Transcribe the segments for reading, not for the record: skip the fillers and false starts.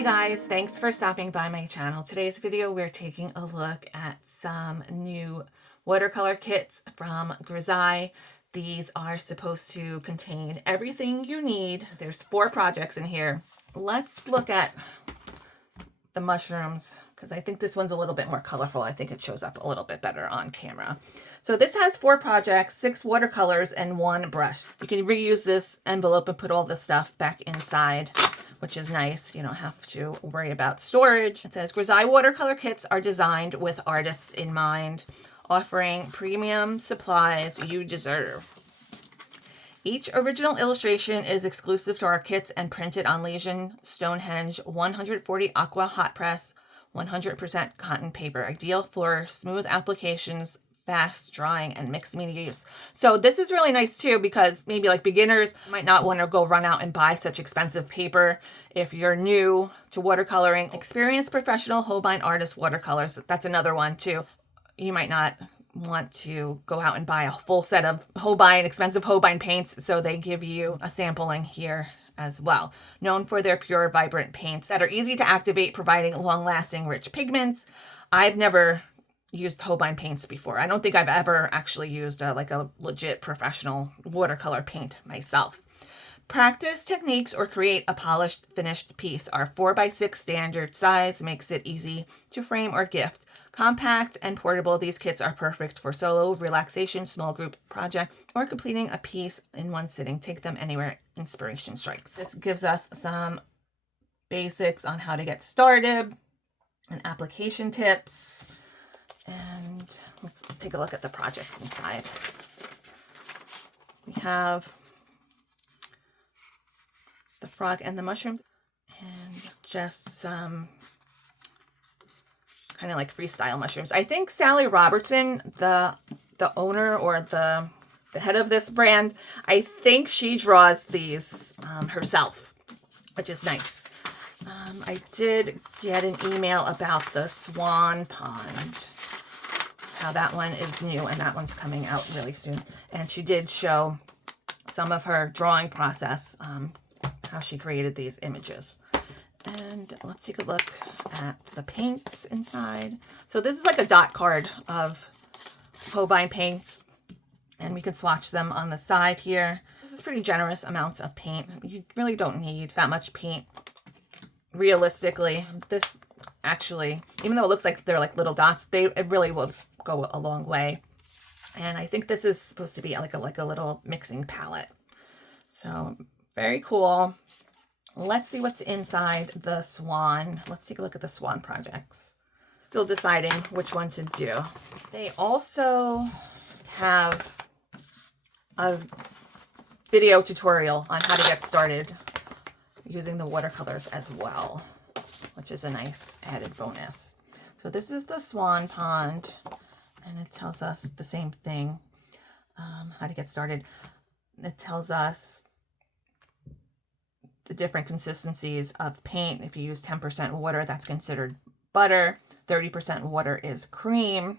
Hi guys, thanks for stopping by my channel. Today's video we're taking a look at some new watercolor kits from Grizaye. These are supposed to contain everything you need. There's 4 projects in here. Let's look at the mushrooms because I think this one's a little bit more colorful. I think it shows up a little bit better on camera. So this has 4 projects, 6 watercolors, and 1 brush. You can reuse this envelope and put all the stuff back inside, which is nice. You don't have to worry about storage. It says Grizaye watercolor kits are designed with artists in mind, offering premium supplies you deserve. Each original illustration is exclusive to our kits and printed on Legion Stonehenge 140 Aqua Hot Press 100% cotton paper, ideal for smooth applications, fast drying, and mixed media use. So this is really nice too, because maybe like beginners might not want to go run out and buy such expensive paper. If you're new to watercoloring, experienced professional Holbein artist watercolors, that's another one too. You might not want to go out and buy a full set of Holbein, expensive Holbein paints, so they give you a sampling here as well. Known for their pure, vibrant paints that are easy to activate, providing long-lasting, rich pigments. I've never used Holbein paints before. I don't think I've ever actually used like a legit professional watercolor paint myself. Practice techniques or create a polished, finished piece. Our 4x6 standard size makes it easy to frame or gift. Compact and portable, these kits are perfect for solo, relaxation, small group projects, or completing a piece in one sitting. Take them anywhere inspiration strikes. This gives us some basics on how to get started and application tips. And let's take a look at the projects inside. We have the frog and the mushroom, and just some kind of like freestyle mushrooms. I think Sally Robertson, the owner or the head of this brand, I think she draws these herself, which is nice. I did get an email about the Swan Pond, how that one is new and that one's coming out really soon. And she did show some of her drawing process, how she created these images. And let's take a look at the paints inside. So this is like a dot card of Holbein paints, and we can swatch them on the side here. This is pretty generous amounts of paint. You really don't need that much paint. Realistically, this actually, even though it looks like they're like little dots, it really will go a long way. And I think this is supposed to be like a little mixing palette. So very cool. Let's see what's inside the Swan. Let's take a look at the Swan projects. Still deciding which one to do. They also have a video tutorial on how to get started using the watercolors as well, which is a nice added bonus. So this is the Swan Pond, and it tells us the same thing, how to get started. It tells us the different consistencies of paint. If you use 10% water, that's considered butter. 30% water is cream.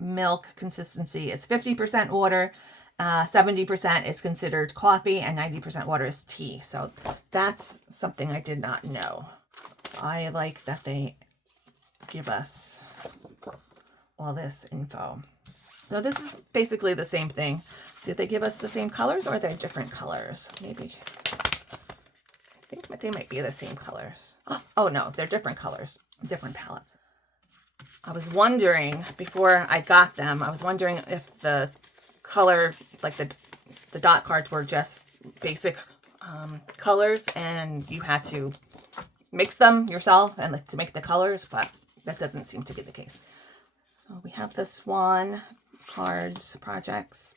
Milk consistency is 50% water. 70% is considered coffee, and 90% water is tea. So that's something I did not know. I like that they give us all this info. So this is basically the same thing. Did they give us the same colors, or are they different colors? Maybe. I think they might be the same colors. Oh no, they're different colors, different palettes. I was wondering, before I got them, I was wondering if the color, like the dot cards, were just basic colors and you had to mix them yourself and like to make the colors, but that doesn't seem to be the case. So we have the Swan cards projects.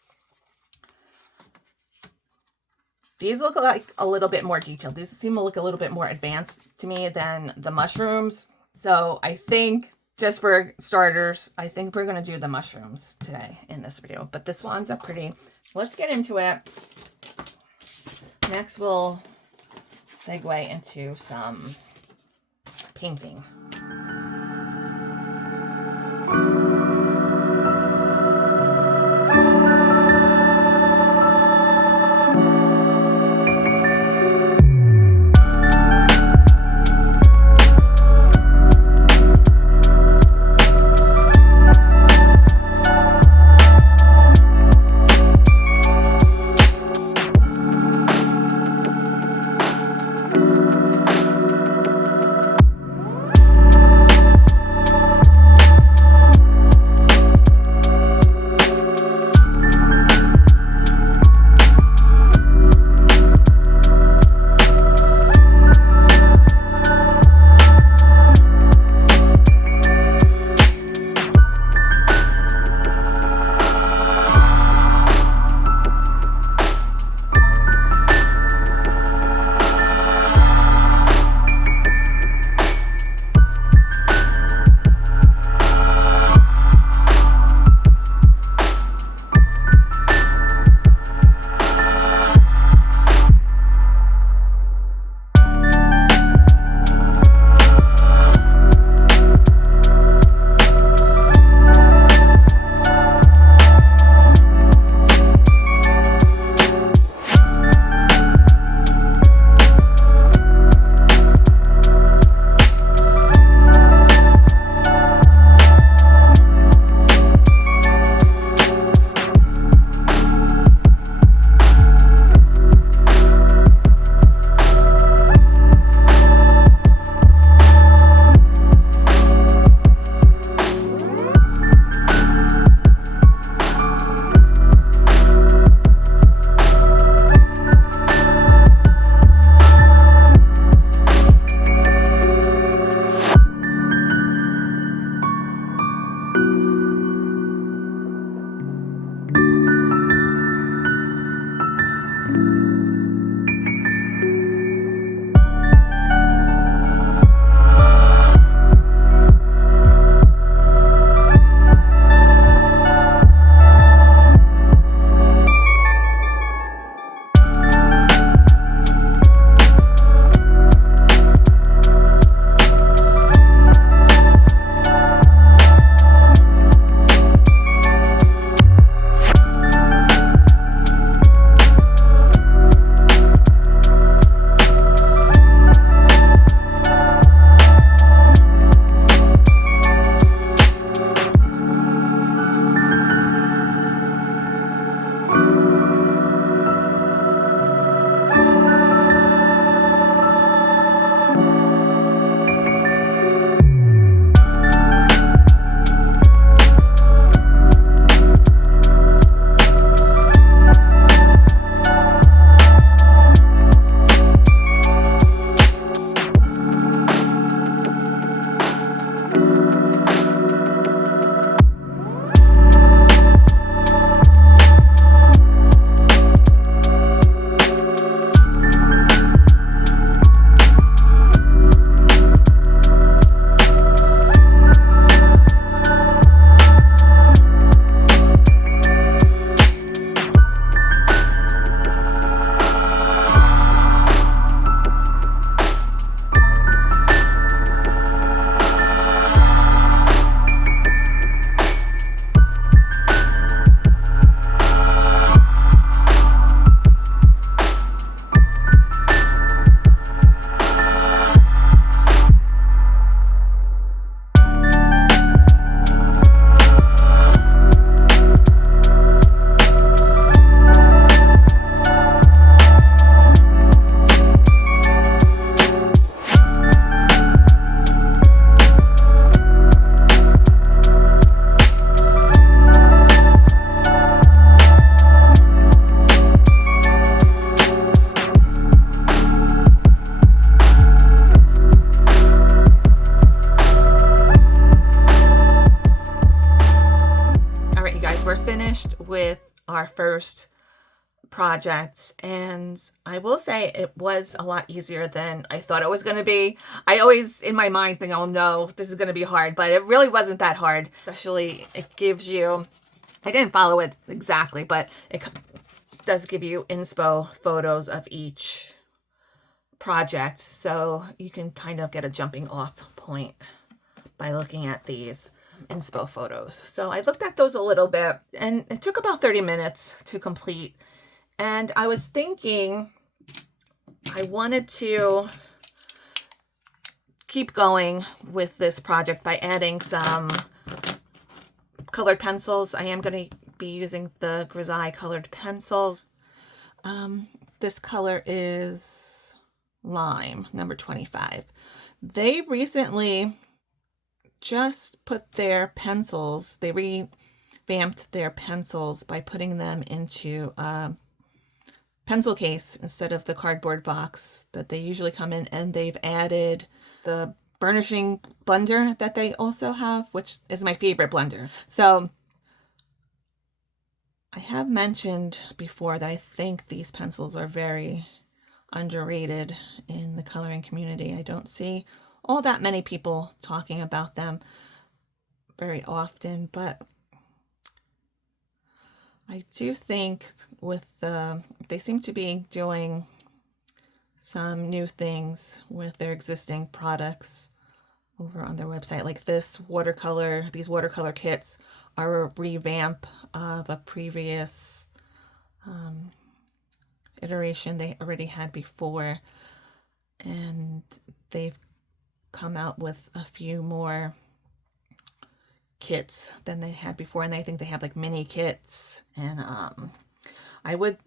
These look like a little bit more detailed. These seem to look a little bit more advanced to me than the mushrooms. So I think, just for starters, I think we're going to do the mushrooms today in this video. But the swans are pretty. Let's get into it. Next, we'll segue into some painting. first project, and I will say it was a lot easier than I thought it was going to be. I always in my mind think, oh no, this is going to be hard, but it really wasn't that hard. Especially it gives you, I didn't follow it exactly, but it does give you inspo photos of each project, so you can kind of get a jumping off point by looking at these inspo photos. So I looked at those a little bit, and it took about 30 minutes to complete. And I was thinking I wanted to keep going with this project by adding some colored pencils. I am going to be using the Grizaye colored pencils. This color is Lime, number 25. They recently just put their pencils, they revamped their pencils by putting them into a pencil case instead of the cardboard box that they usually come in, and they've added the burnishing blender that they also have, which is my favorite blender. So I have mentioned before that I think these pencils are very underrated in the coloring community. I don't see all that many people talking about them very often, but I do think with they seem to be doing some new things with their existing products over on their website. Like these watercolor kits are a revamp of a previous iteration they already had before, and they've come out with a few more kits than they had before, and I think they have like mini kits, and I would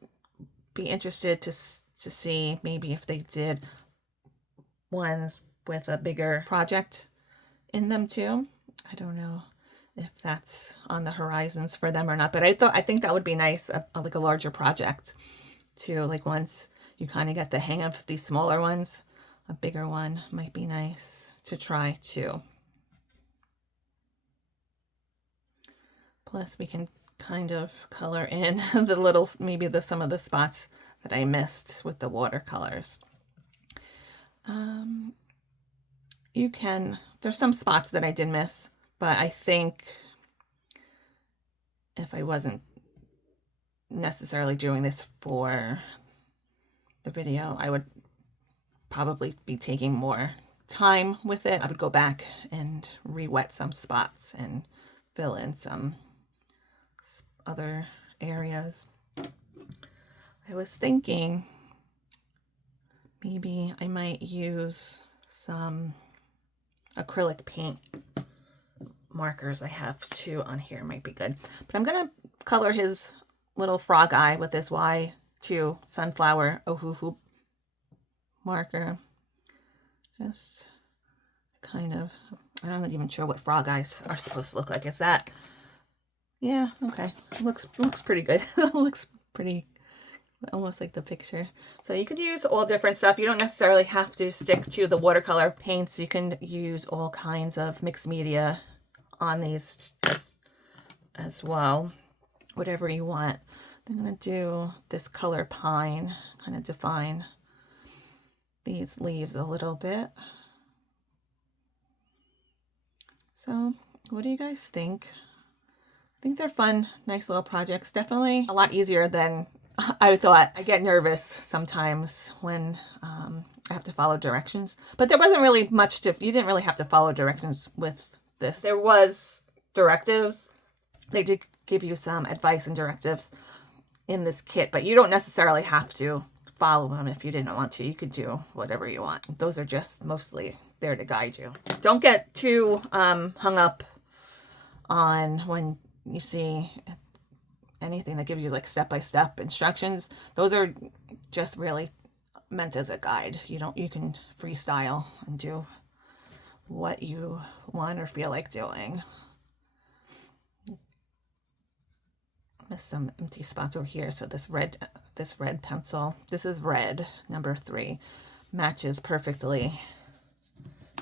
be interested to see maybe if they did ones with a bigger project in them too. I don't know if that's on the horizons for them or not, but I think that would be nice, like a larger project too. Like once you kind of get the hang of these smaller ones, a bigger one might be nice to try too. Plus we can kind of color in the little, maybe some of the spots that I missed with the watercolors. There's some spots that I did miss, but I think if I wasn't necessarily doing this for the video, I would probably be taking more time with it. I would go back and re-wet some spots and fill in some other areas. I was thinking maybe I might use some acrylic paint markers. I have two on here, might be good. But I'm gonna color his little frog eye with this Y2 Sunflower Ohuhu marker. Just kind of, I'm not even sure what frog eyes are supposed to look like. Is that, yeah, okay. It looks pretty good. It looks pretty almost like the picture. So you could use all different stuff. You don't necessarily have to stick to the watercolor paints. You can use all kinds of mixed media on these as well, whatever you want. I'm going to do this color Pine, kind of define these leaves a little bit. So what do you guys think? I think they're fun, nice little projects. Definitely a lot easier than I thought. I get nervous sometimes when I have to follow directions, but there wasn't really much you didn't really have to follow directions with this. There was directives. They did give you some advice and directives in this kit, but you don't necessarily have to follow them if you didn't want to. You could do whatever you want. Those are just mostly there to guide you. Don't get too hung up on when you see anything that gives you like step-by-step instructions. Those are just really meant as a guide. You can freestyle and do what you want or feel like doing. Missed some empty spots over here. So this red pencil, this is red, number 3, matches perfectly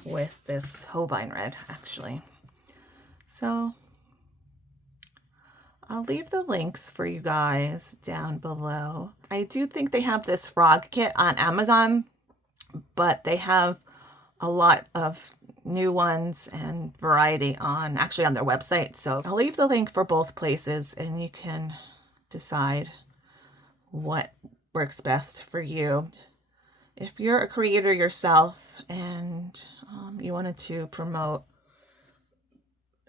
with this Holbein red, actually. So I'll leave the links for you guys down below. I do think they have this frog kit on Amazon, but they have a lot of new ones and variety actually on their website. So I'll leave the link for both places and you can decide what works best for you. If you're a creator yourself and you wanted to promote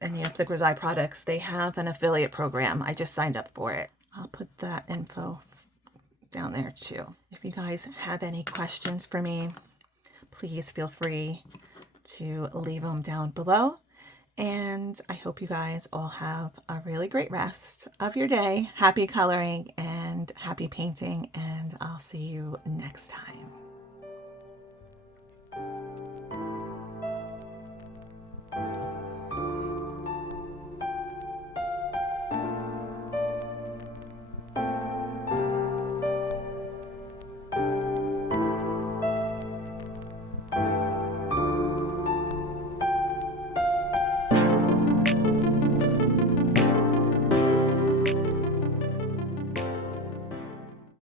any of the Grizaye products, they have an affiliate program. I just signed up for it. I'll put that info down there too. If you guys have any questions for me, please feel free to leave them down below. And I hope you guys all have a really great rest of your day. Happy coloring and happy painting, and I'll see you next time.